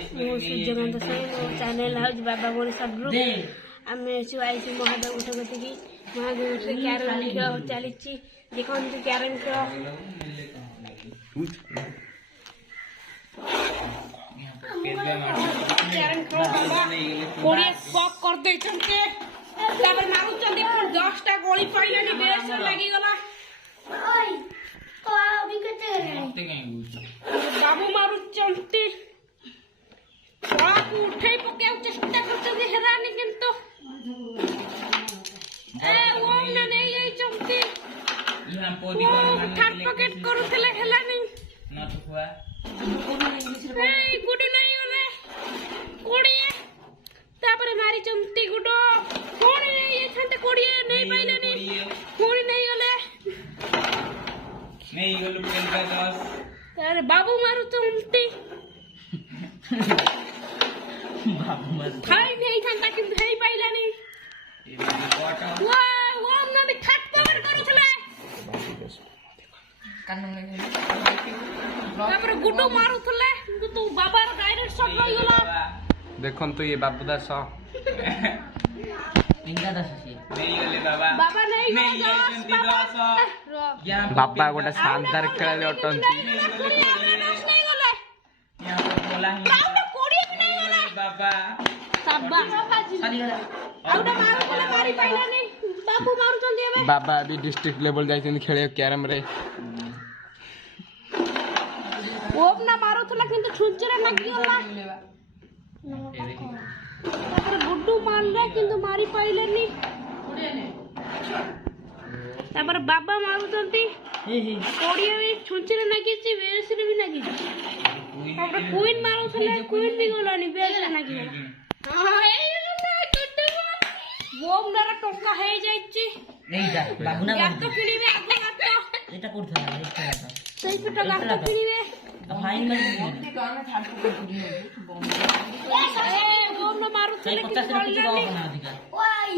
सूर्यकांत साई मो चैनल है बाबा मनishortgroup आम आई महादेव उठ गति महादेव उठ क्यारम खेल चली देखो क्यारम कोड़े स्कॉप कर दे मारुंट 10टा गोली पड़े बेस लगी गला बाबू मारुंट उठे पके चेष्टा करते हेरानी किंतु ओम ना नहीं यही चमती थर्ड पॉकेट करूथले हेलानी न हुआ ए गुड नहीं गले कोड़िए तापर मारी चमती गुडो कोड़ी नहीं ये छंते कोड़िए नहीं पाइलानी कोड़ी नहीं गले नहीं गलो पेंटा 10 तारे बाबू मारू चमती बाबू मारू खाई नहीं छंता कि नहीं पाइलानी वाह वाह ना भी थर्ड पॉकेट करूथले तापर गुडो मारूथले तू बाबा रो डायरेक्ट शॉट लई गला देखन तो ये बाबू दास पिंगा दास से नहीं गले बाबा नहीं बाबा गोटा शानदार खेल अटंती नहीं गले यहां पर बोला है कोड़ी भी नहीं गले बाबा साबा सारी गला आउडा मारू मारी पाइला नहीं बाबू मारू चंदी एबे बाबा अभी डिस्ट्रिक्ट लेवल जाइछन खेले कैरम रे ओम ना मारूथला किंतु छुंचरे लागी गला तापर गुड्डू मारले किंतु मारी पाइलेनी तापर बाबा मारूचंती कोड़िया भी छुंचरे लागी छि बेसरे भी लागी तापर क्वीन मारूथले क्वीन भी गलानी बेसरे लागी गला हां ए गुड्डू ओम ना टोका हे जाइछि नहीं जा बाबू ना गातो किणीबे आगे गातो एटा करथला एटा सही पेट गातो किणीबे फाइन मारी गाना छाड़ को बोम मारू सही 50 रुपए बाबा बना दिखा ओई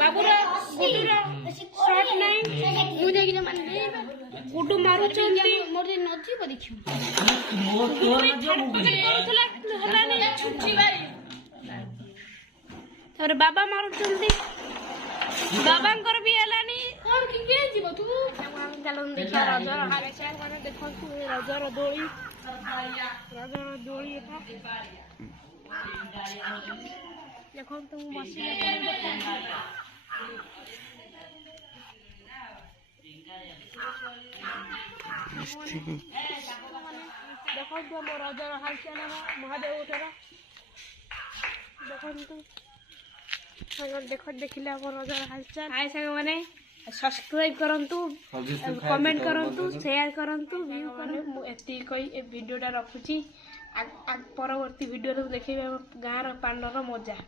बाबूरा गुडूरा शॉट नहीं मुझे कि मान ले गुडू मारू चंदी मोर नथी प देखियो मोर तोर न जो मुगे करूथला हलानी छुची अरे बाबा मारू चंदी बाबांकर भी हलानी कोन की के जीव तू चलन देखा राजा हाले चार माने देखो तू राजा रो दोली एटा देखो तुम बसी देखो तो मोर राजा हाल चला महादेव उठरा देखो तू अगर देखो देखिले मोर राजा हाल चल आय संग माने सब्सक्राइब करंतु कमेंट करंतु शेयर करंतु व्यू करे मु एती कोई ए वीडियोटा रखुची परवर्ती वीडियो रे देखिबे गाँ रो पांडर मजा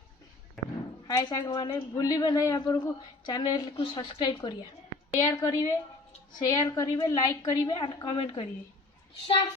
हाय सांग माने भूलिबे नहीं आपन को चैनल को सब्सक्राइब करिया शेयर करिवे लाइक करिवे और कमेंट करिवे।